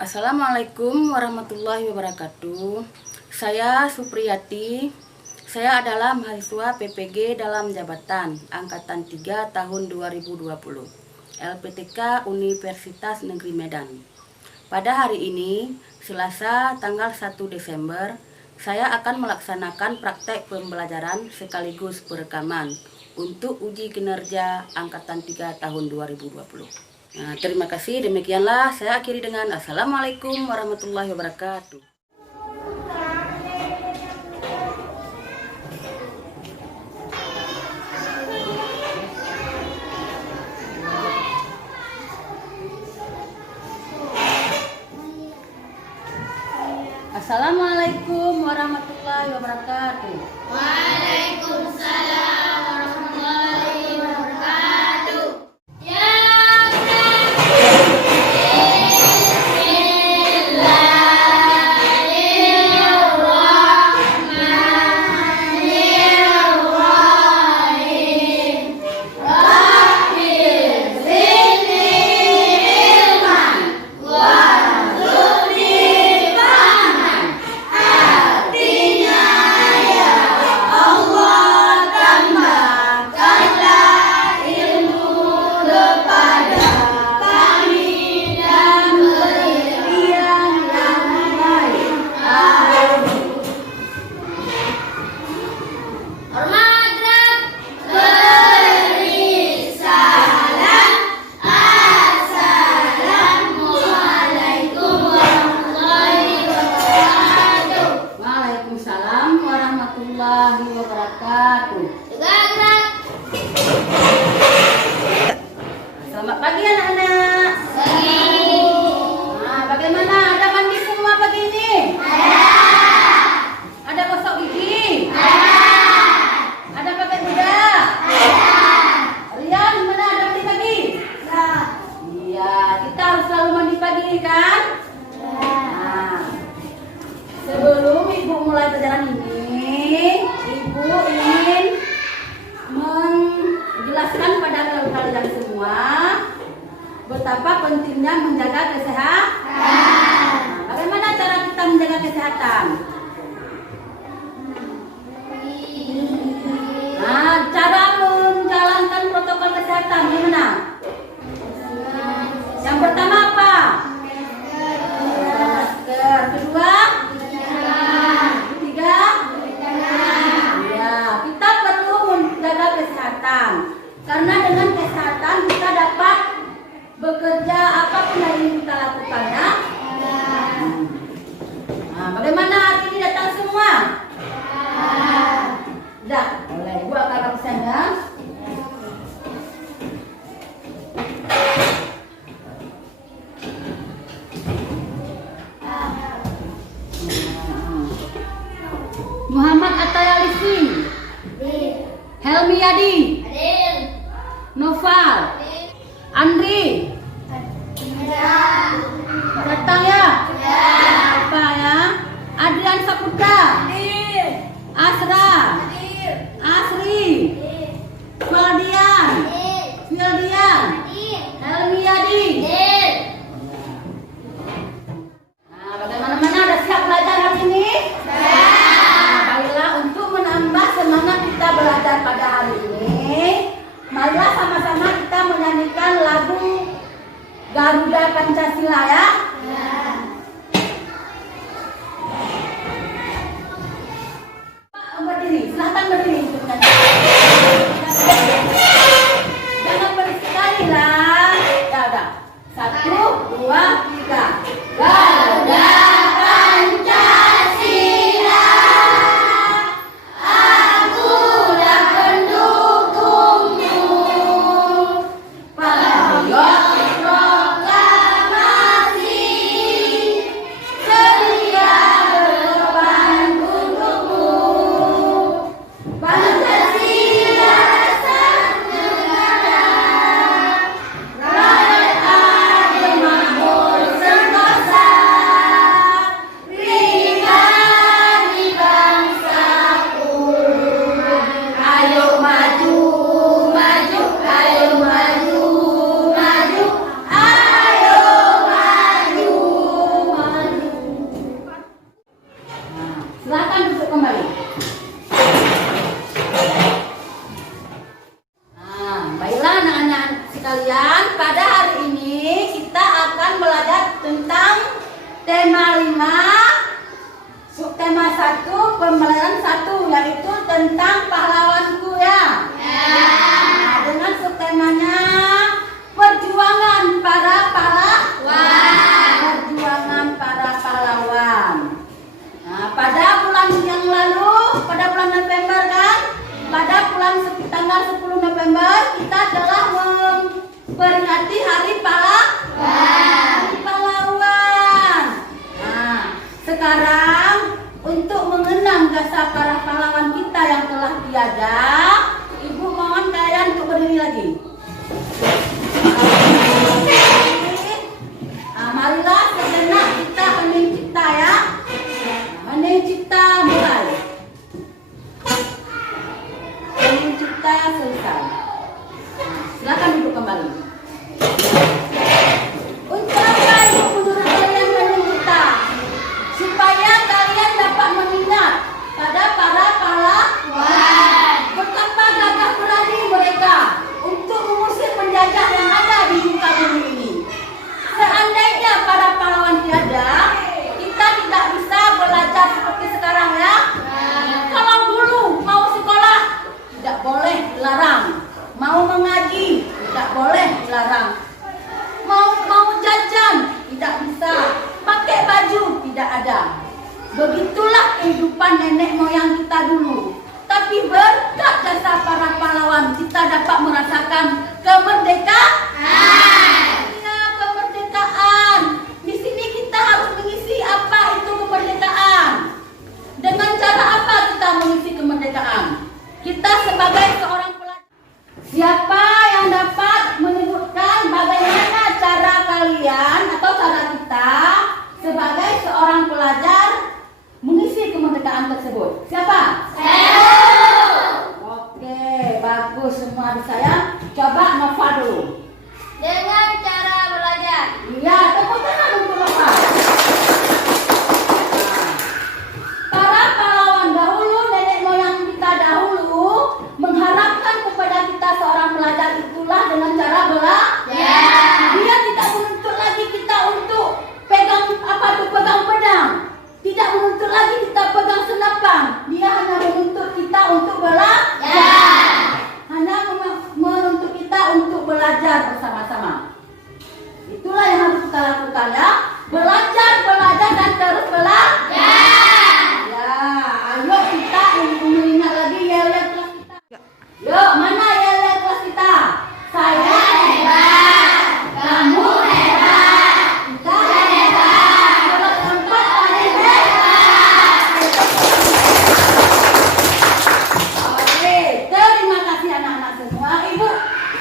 Assalamualaikum warahmatullahi wabarakatuh. Saya Supriyati. Saya adalah mahasiswa PPG dalam jabatan Angkatan 3 tahun 2020 LPTK Universitas Negeri Medan. Pada hari ini, Selasa tanggal 1 Desember, saya akan melaksanakan praktek pembelajaran sekaligus perekaman untuk uji kinerja Angkatan 3 tahun 2020. Nah, terima kasih. Demikianlah saya akhiri dengan Assalamualaikum warahmatullahi wabarakatuh. Assalamualaikum warahmatullahi wabarakatuh. Waalaikumsalam warahmatullahi wabarakatuh. Ya Bismillahirrahmanirrahim. Rabbil zidni ilman warzuqni fahman. Artinya ya Allah, tambahkanlah ilmu kepada kami dan beri yang baik. Hormat beri salam. Assalamualaikum warahmatullahi wabarakatuh. Waalaikumsalam warahmatullahi wabarakatuh. Gerak. Selamat pagi anak-anak. Nah, bagaimana? Ada mandi semua pagi ini? Ada gosok gigi? Ada pakai bedak? Rian, mana ada mandi pagi? Iya, kita harus selalu mandi pagi kan? Nah, sebelum ibu mulai pelajaran ini, ibu ingin menjelaskan pada kalian semua betapa pentingnya menjaga kesehatan. Nah, bagaimana cara kita menjaga kesehatan? Nah, cara menjalankan protokol kesehatan gimana? Yang pertama apa? Masker. Kedua? Ketiga? Ya, kita perlu menjaga kesehatan. Karena dengan kesehatan kita dapat bekerja apapun yang ingin kita lakukan ya. Nah, bagaimana hari ini datang semua? Sudah, boleh. Ibu akan absen ya. Muhammad Atayalisi, Helmi Yadi, Noval, Andri, datang ya? Apa ya? Adrian Saputra, Asra, Asri, Faldian, Helmi Yadi. Nah, bagaimana ada siap belajar hari ini? Baiklah, untuk menambah semangat kita belajar pada hari ini, marilah sama-sama kita subtema 5, subtema 1, pembelajaran 1 yaitu tentang pahlawanku ya. Nah, dengan subtemanya perjuangan para pahlawan. Perjuangan para pahlawan. Nah, pada bulan yang lalu, pada bulan November kan, pada bulan tanggal 10 November kita telah memperingati Hari Pahlawan. Nah, sekarang untuk mengenang jasa para pahlawan kita yang telah tiada, Ibu mohon kalian untuk berdiri lagi. Nah, marilah sejenak kita hening cipta ya. Hening cipta mulai. Hening cipta selesai. Silakan duduk kembali. Untuk apa Ibu menurut kalian hening cipta? Supaya kalian dapat mengingat pada para pahlawan. Betapa gagah berani mereka untuk mengusir penjajah yang ada di muka bumi ini. Seandainya para pahlawan tiada, kita tidak bisa belajar seperti sekarang ya. Kalau dulu mau sekolah tidak boleh dilarang, mau mengaji tidak boleh dilarang, mau jajan tidak bisa, pakai baju tidak ada. Begitulah kehidupan nenek moyang kita dulu. Tapi berkat jasa para pahlawan kita dapat merasakan kemerdekaan. Ya, kemerdekaan. Di sini kita harus mengisi apa itu kemerdekaan. Dengan cara apa kita mengisi kemerdekaan? Kita sebagai seorang pelajar. Siapa yang dapat menyebutkan bagaimana cara kalian atau cara kita sebagai seorang pelajar mengisi kemerdekaan tersebut? Siapa? Oke, bagus semua adik saya. Coba Nova dulu. Dengan cara belajar. Iya, tepuk tangan untuk Nova. Para pahlawan dahulu, nenek moyang kita dahulu mengharapkan kepada kita seorang pelajar itulah dengan cara belajar. Dia tidak menuntut lagi kita untuk pegang pegang pedang. Tidak menuntut lagi kita pegang senapan. Dia hanya menuntut kita untuk belajar. Hanya menuntut kita untuk belajar bersama-sama. Itulah yang harus kita lakukan ya. Belajar, dan terus belajar. Ya, ayo kita mengingat lagi yel-yel kelas kita. Yuk, mana yel-yel kelas kita? Saya hebat. Kamu hebat. Kita hebat. Kelas 4 paling hebat. Oke, terima kasih anak-anak semua. Ibu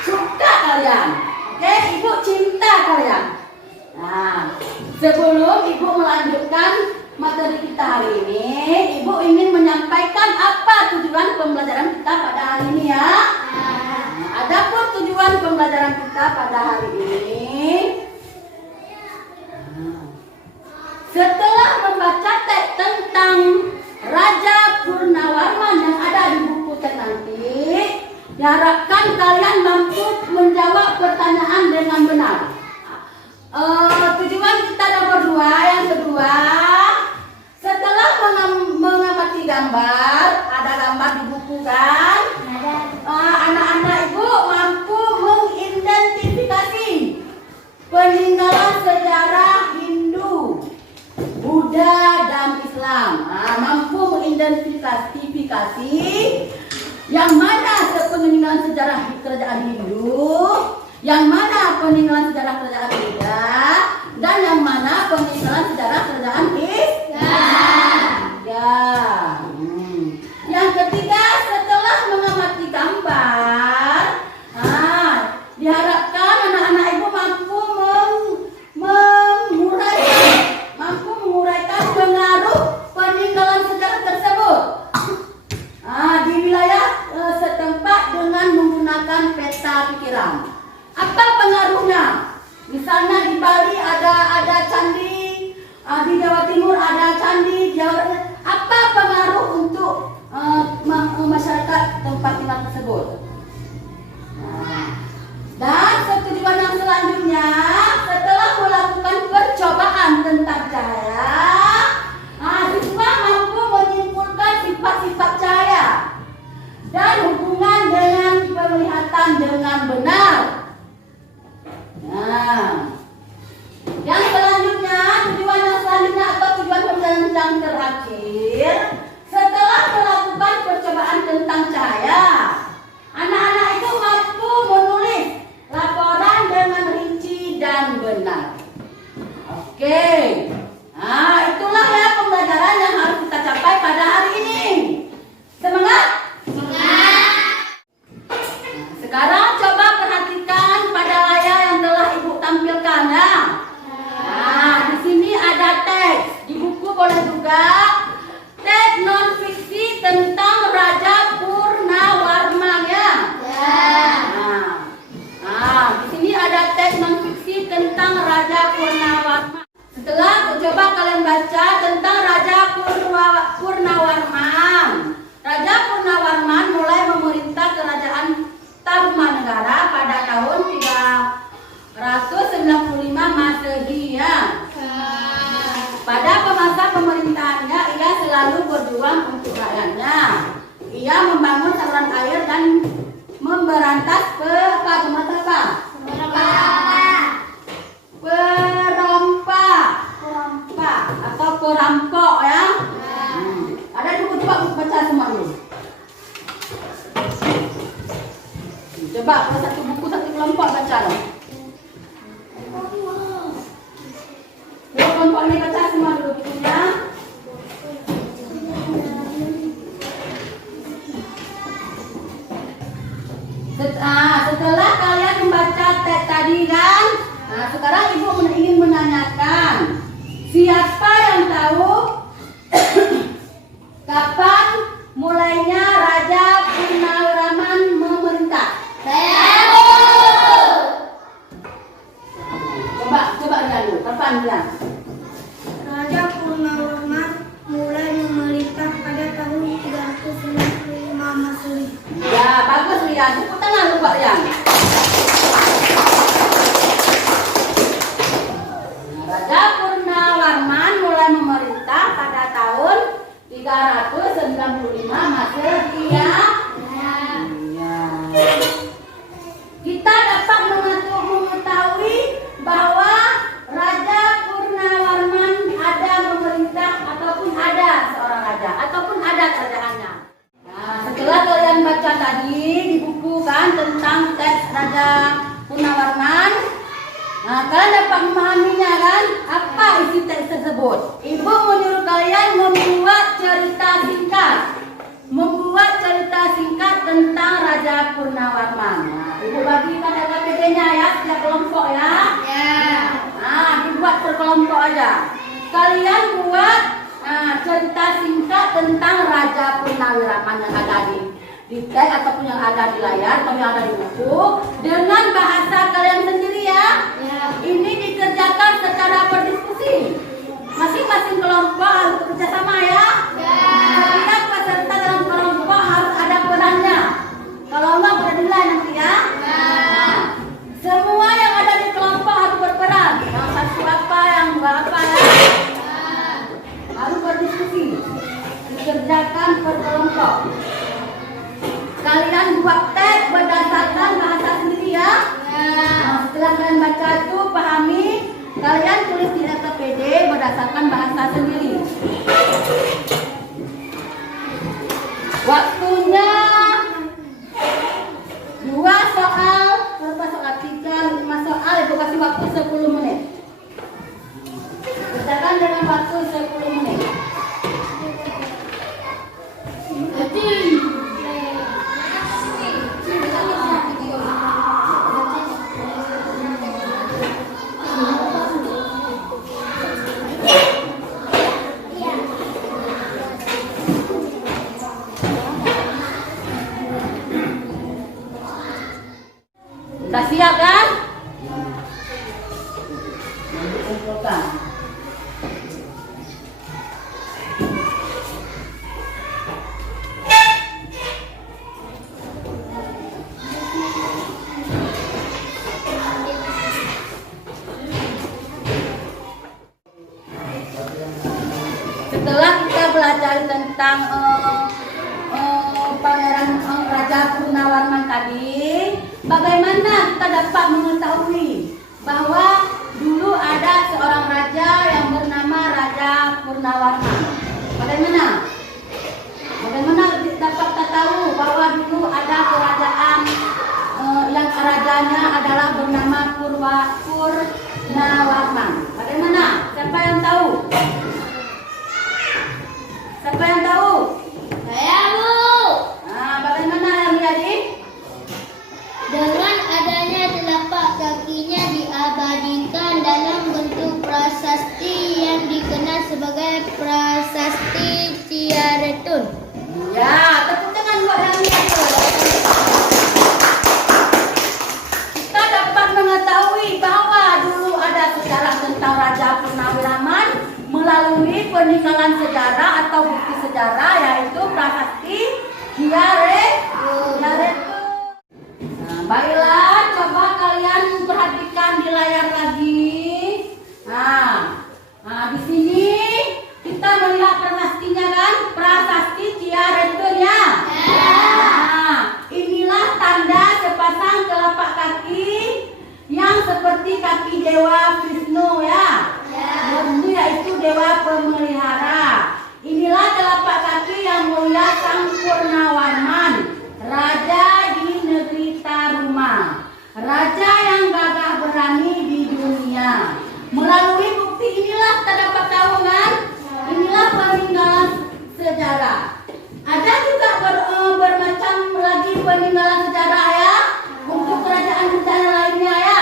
suka kalian. Oke, Ibu cinta kalian. Nah, sebelum Ibu melanjutkan materi kita hari ini, Ibu ingin menyampaikan apa tujuan pembelajaran kita pada hari ini ya. Nah, adapun tujuan pembelajaran kita pada hari ini, setelah membaca teks tentang Raja Purnawarman yang ada di buku teks nanti, diharapkan kalian mampu menjawab pertanyaan dengan benar. Tujuan kita nomor 2, yang kedua, setelah mengamati gambar, ada gambar di buku kan? Anak-anak Ibu mampu mengidentifikasi peninggalan sejarah Hindu, Buddha, dan Islam. Mampu mengidentifikasi yang mana peninggalan sejarah kerajaan Hindu, yang mana peninggalan sejarah kerajaan Buddha, dan yang mana peninggalan sejarah kerajaan Islam. Ya. Yang ketiga, setelah mengamati gambar, diharapkan anak-anak Ibu mampu menguraikan pengaruh peninggalan sejarah tersebut di wilayah setempat dengan menggunakan peta pikiran. Apa pengaruhnya? Misalnya di Bali ada candi, di Jawa Nah, itulah ya pembelajaran yang harus kita capai pada hari ini. Semangat? Semangat. Sekarang coba perhatikan pada layar yang telah Ibu tampilkan ya. Nah, di sini ada teks. Di buku boleh juga teks non fiksi tentang Raja Purnawarman ya. Nah, di sini ada teks non fiksi tentang Raja Purnawarman. Setelah coba kalian baca tentang Raja Purnawarman. Raja Purnawarman mulai memerintah kerajaan Tarumanegara pada tahun 395 Masehi ya. Pada masa pemerintahannya ia selalu berjuang untuk rakyatnya. Ia membangun saluran air dan memberantas perompak atau perampok ya. Ada di buku, coba baca semua dulu. Coba kalau satu buku satu kelompok baca dong. Kelompok ini baca semua dulu bukunya. Setelah kalian membaca teks tadi kan, nah sekarang Ibu ingin menanyakan, siapa yang tahu kapan mulainya Raja Purnawarman memerintah? Saya tahu. Coba lihat dulu, kapan dia? Raja Purnawarman mulai memerintah pada tahun 395 Masehi. Ya, bagus Rian. Tepuk tangan lupa Rian. Raja Purnawarman mulai memerintah pada tahun 395 Masehi ya. Kita dapat mengetahui bahwa Raja Purnawarman ada memerintah ataupun ada seorang raja ataupun ada kerajaannya. Nah, setelah kalian baca tadi di buku kan tentang teks Raja Purnawarman, nah kalian dapat memahaminya kan? Apa isi teks tersebut? Ibu menyuruh kalian membuat cerita singkat tentang Raja Purnawarman. Nah, Ibu bagikan LPD-nya ya, setiap kelompok ya. Nah, dibuat per kelompok aja. Kalian buat cerita singkat tentang Raja Purnawarman yang ada di teks ataupun yang ada di layar atau yang ada di buku dengan bahasa kalian sendiri ya. Ini dikerjakan secara berdiskusi. Masing-masing kelompok harus bekerja sama ya. Setiap peserta dalam kelompok harus ada perannya. Kalau enggak boleh nilai nanti ya. Semua yang ada di kelompok harus berperan. Yang satu apa, yang dua apa ya. Harus berdiskusi. Dikerjakan per kelompok. Kalian buat teks berdasarkan bahasa sendiri ya. Nah, setelah kalian baca itu pahami, kalian tulis di LPD berdasarkan bahasa sendiri. Waktunya 2 soal, berapa soal? 3, 5 soal, Ibu kasih waktu 10 menit. Kerjakan dengan waktu 10 menit. Sudah siap kan? Kumpulkan. Setelah kita belajar tentang Pangeran Raja Purnawarman tadi, bagaimana kita dapat mengetahui bahwa dulu ada seorang raja yang bernama Raja Purnawarman? Bagaimana? Bagaimana dapat kita tahu bahwa dulu ada kerajaan yang rajanya adalah bernama Purnawarman? Bagaimana? Siapa yang tahu? sebagai prasasti Ciaretun. Ya, tepuk tangan buat Dania. Kita dapat mengetahui bahwa dulu ada sejarah tentang Raja Purnawiraman melalui peninggalan sejarah atau bukti sejarah, yaitu prasasti Ciaretun. Nah, baiklah, coba kalian perhatikan di layar lagi. Nah, di sini kita melihat prasastinya kan, prasasti Ciaretun ya. Nah, inilah tanda sepasang telapak kaki yang seperti kaki Dewa Vishnu ya. Itu yaitu Dewa Pemelihara. Inilah telapak kaki yang mulia Sang Purnawarman, raja di negeri Taruma, raja yang gagah berani di dunia. Melalui bukti inilah terdapat tahu kan? Inilah peninggalan sejarah. Ada juga bermacam lagi peninggalan sejarah ya untuk kerajaan-kerajaan lainnya ya.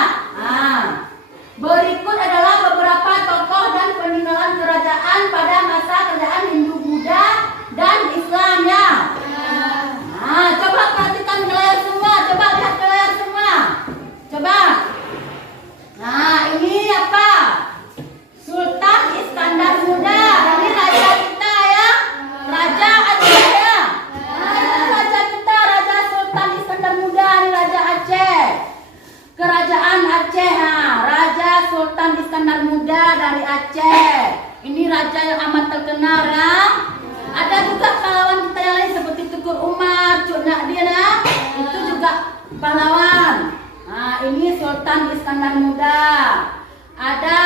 Berikut adalah beberapa tokoh dan peninggalan kerajaan pada masa kerajaan Hindu, Buddha, dan Islam ya. Coba perhatikan ke layar semua, coba lihat ke layar semua. Coba. Nah, ini apa? Sultan Iskandar Muda. Ini raja kita ya. Raja Aceh ya. Ini raja kita, Raja Sultan Iskandar Muda, ini Raja Aceh. Kerajaan Aceh, Raja Sultan Iskandar Muda dari Aceh. Ini raja yang amat terkenal ya. Ada juga pahlawan kita yang lain seperti Tukur Umar, Cuk Nakdir ya. Itu juga pahlawan. Nah, ini Sultan Iskandar Muda. Ada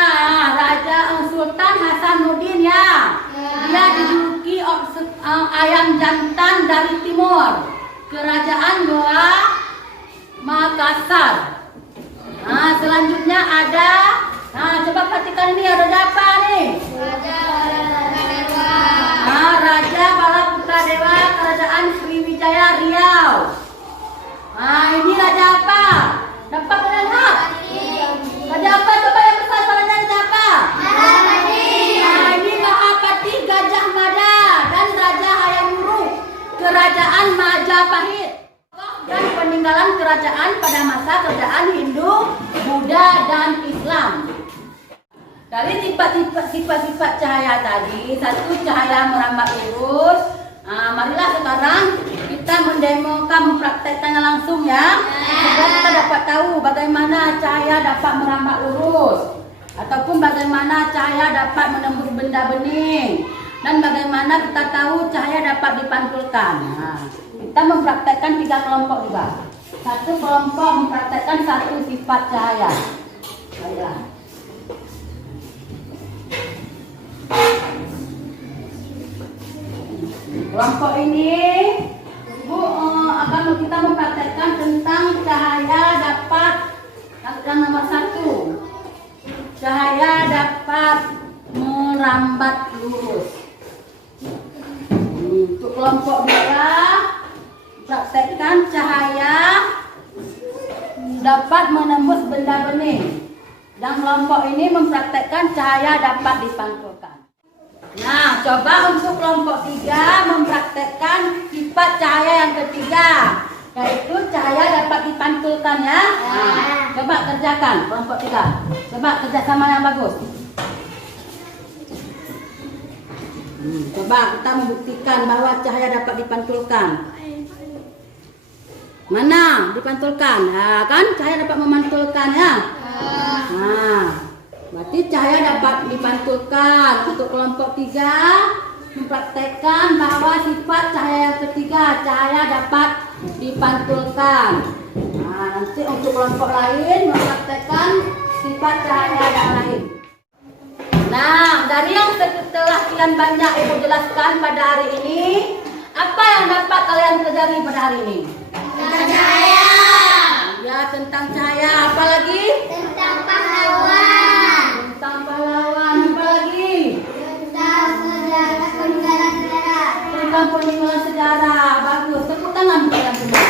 Raja Sultan Hasanuddin ya. Dia dijuluki ayam jantan dari timur. Kerajaan Goa Makassar. Nah, selanjutnya ada, coba perhatikan ini ada apa nih? Raja Balaputra Dewa Kerajaan Sriwijaya Riau. Nah, ini raja apa? Dapat kalian lihat? Raja apa? Coba yang besar palanya raja apa? Nah, ini Mahapati Gajah Mada dan Raja Hayam Wuruk Kerajaan Majapahit. Dan peninggalan kerajaan pada masa kerajaan Hindu, Buddha, dan Islam. Dari sifat-sifat cahaya tadi, satu cahaya merambat lurus. Marilah sekarang kita mendemokan, mempraktekkannya langsung ya. Supaya kita dapat tahu bagaimana cahaya dapat merambat lurus, ataupun bagaimana cahaya dapat menembus benda bening, dan bagaimana kita tahu cahaya dapat dipantulkan. Kita mempraktekkan 3 kelompok juga. Satu kelompok mempraktekkan satu sifat cahaya. Baiklah. Kelompok ini akan kita mempraktekkan tentang cahaya dapat, yang nomor 1, cahaya dapat merambat lurus. Untuk kelompok 2, praktekkan cahaya dapat menembus benda bening. Dan kelompok ini mempraktekkan cahaya dapat dipantulkan. Nah, coba untuk kelompok 3 mempraktekkan sifat cahaya yang ketiga, yaitu cahaya dapat dipantulkan ya. Coba kerjakan kelompok 3. Coba kerjasama yang bagus. Coba kita membuktikan bahwa cahaya dapat dipantulkan. Mana dipantulkan? Kan cahaya dapat memantulkan ya. Berarti cahaya dapat dipantulkan. Untuk kelompok 3 mempraktekkan bahwa sifat cahaya yang ketiga, cahaya dapat dipantulkan. Nanti untuk kelompok lain mempraktekkan sifat cahaya yang lain. Nah, dari yang setelah sekian banyak Ibu jelaskan pada hari ini, apa yang dapat kalian pelajari pada hari ini? Cahaya. Ya, tentang cahaya. Apa lagi? Tentang pahlawan. Tentang pahlawan. Apa lagi? Tentang peninggalan sejarah. Tentang peninggalan sejarah. Bagus. Tepuk tangan kalian semua.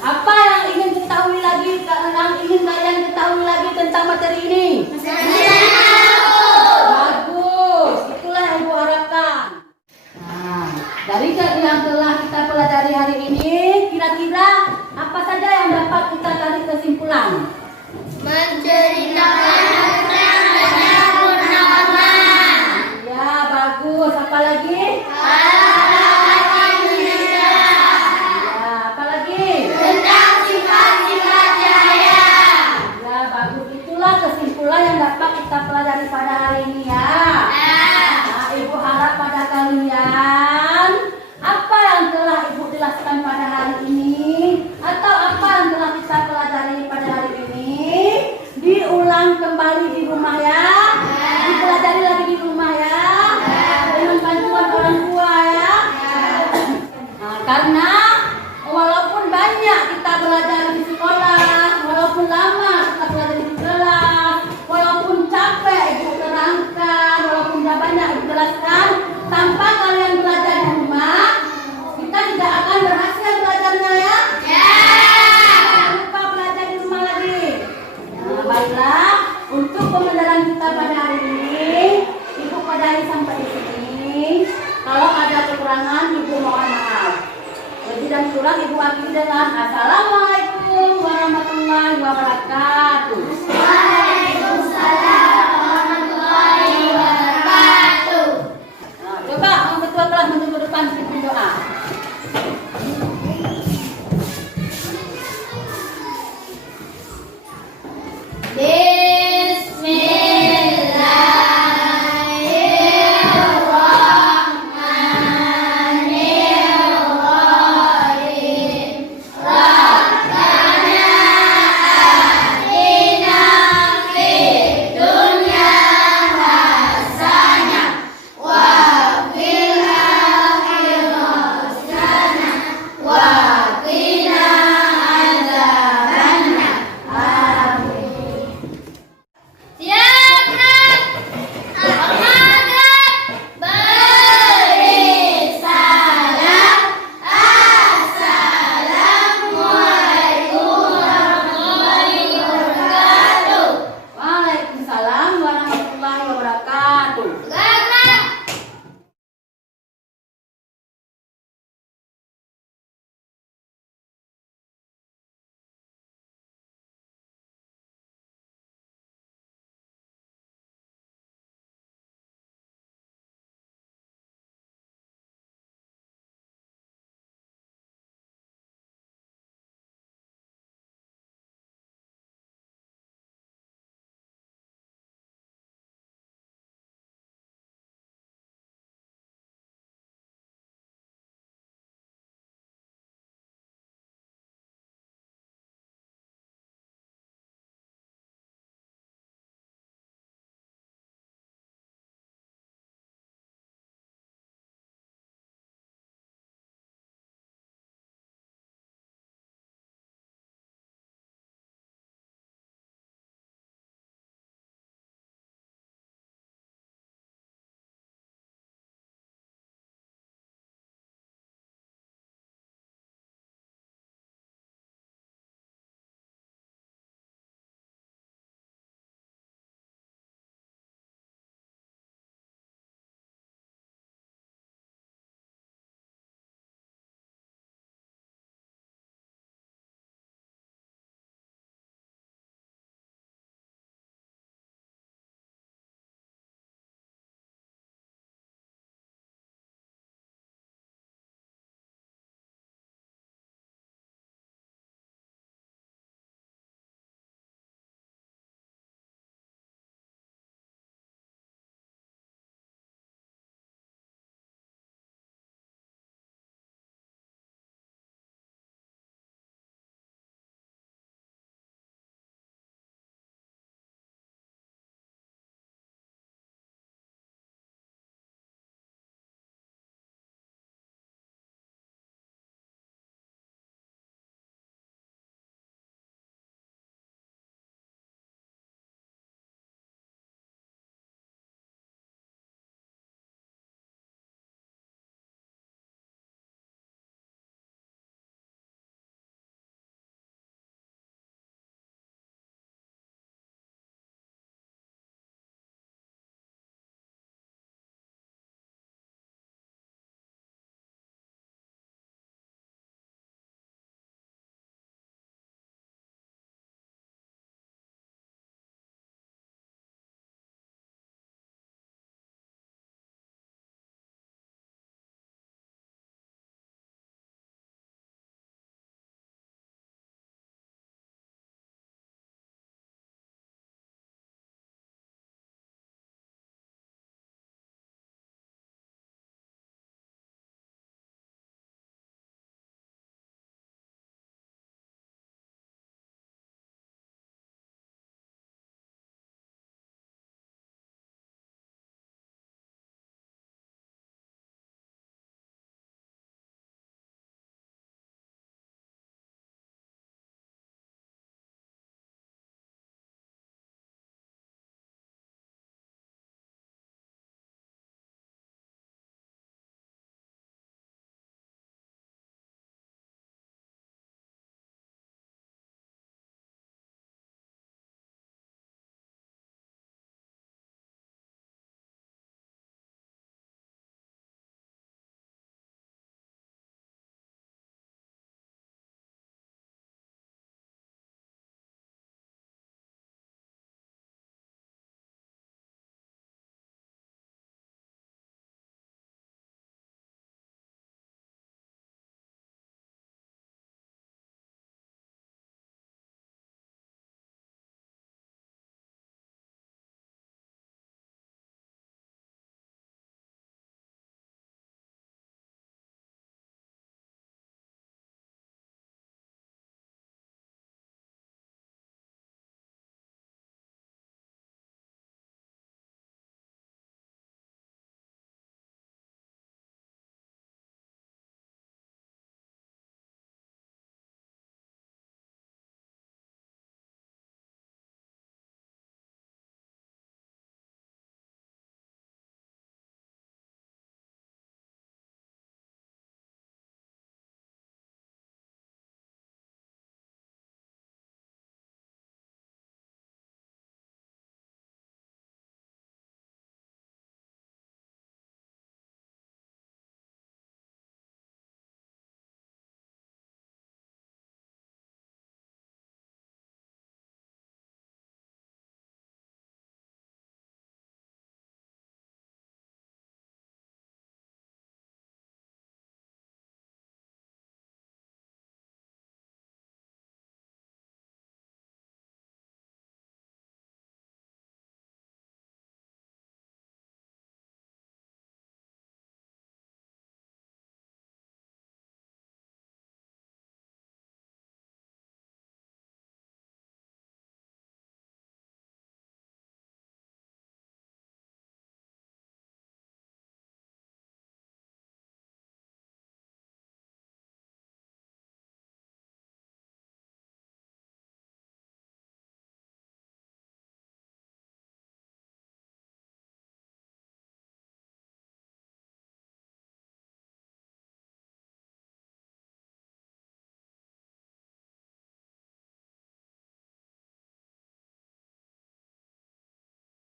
Apa yang ingin ketahui lagi? Yang ingin kalian ketahui lagi tentang tentang materi ini? Bagus, itulah yang Ibu harapkan. Nah, dari yang telah kita pelajari hari ini, kira-kira apa saja yang dapat kita tarik kesimpulan? Menceritakan tentang Raja Purnama. Ya, bagus. Apa lagi? Pahlawan Indonesia. Ya, apa lagi? Tentang sifat-sifat cahaya. Ya, bagus. Itulah kesimpulan yang dapat kita pelajari pada hari ini ya. Nah, Ibu harap pada kalian apa yang telah Ibu jelaskan pada hari ini atau apa yang telah kita pelajari pada hari ini diulang kembali di rumah ya. Dipelajari lagi di rumah ya. Dengan bantuan orang tua ya. Nah, karena walaupun banyak kita belajar di sekolah, walaupun lama kita belajar di kelas, walaupun capek Ibu terangkan, walaupun sudah banyak Ibu jelaskan, tanpa kalian belajar di rumah, kita tidak akan berhasil belajarnya ya. Jangan lupa belajar di rumah lagi. Nah, baiklah, untuk pembelajaran kita pada hari ini, Ibu padahi sampai di sini. Kalau ada kekurangan, Ibu mohon maaf. Lebih dan kurang Ibu akhiri dengan Assalamualaikum warahmatullahi wabarakatuh.